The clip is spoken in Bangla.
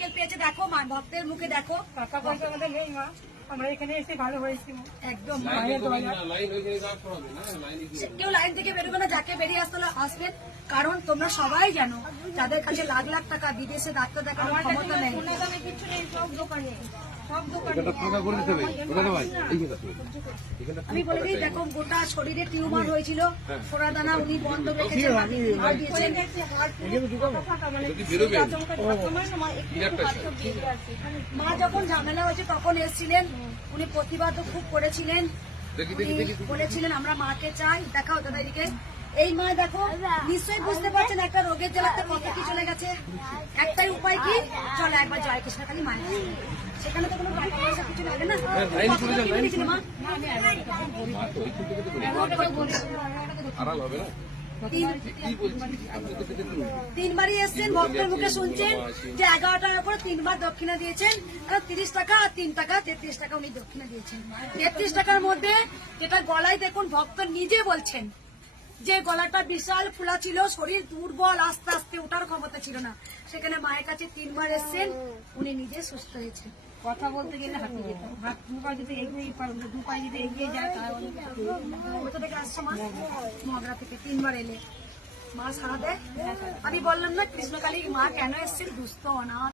সাইকেল পেয়েছে, দেখো মা ভক্তের মুখে দেখো। টাকা পয়সা আমাদের নেই মা, আমরা এখানে এসে ভালো হয়েছি। একদম কেউ লাইন থেকে বেরোবে না, যাকে বেরিয়ে আসতে আসবেন। কারণ তোমরা সবাই জানো যাদের কাছে লাখ লাখ টাকা বিদেশে ডাক্তার দেখানোর ক্ষমতা নেই। কিছু নেই, সব দোকানে আমি বলে দিই, দেখো গোটা শরীরে টিউমার হয়েছিল, সোনা দানা উনি বন্ধ রেখেছেন, মা যখন ঝামেলা হয়েছে তখন এসেছিলেন, উনি প্রতিবাদ খুব করেছিলেন, বলেছিলেন আমরা মাকে চাই। দেখাও দাদা এদিকে, এই মা দেখো নিশ্চয়ই বুঝতে পারছেন একটা রোগের জ্বালাতে কত কি চলে গেছে। একটাই উপায় কি, চলো একবার জয় কৃষ্ণ খালি মায়ের সেখানে তো কোনো টাকা পয়সা কিছু লাগে না। তিনবারই এসছেন, ভক্তের মুখে শুনছেন যে 11 টাকার করে 3 বার দক্ষিণা দিয়েছেন, 30 টাকা আর 3 টাকা 33 টাকা উনি দক্ষিণা দিয়েছেন। 33 টাকার মধ্যে যেটা গলায় দেখুন, ভক্ত নিজে বলছেন যে গলাটা বিশাল ফুলা ছিল, শরীর দুর্বল, আস্তে আস্তে ওঠার ক্ষমতা ছিল না, সেখানে মায়ের কাছে 3 বার এসছেন, উনি নিজে সুস্থ হয়েছেন। কথা বলতে গেলে হাঁটে যেত, হাত দুপা যদি এগিয়ে পারে, দুপাই যদি এগিয়ে যায় তাহলে কোথা থেকে আসছো মা? মগরা থেকে 3 বার এলে মা সারা দেয়। আমি বললাম না কৃষ্ণকালী মা কেন এসছেন, দুস্থ অনাথ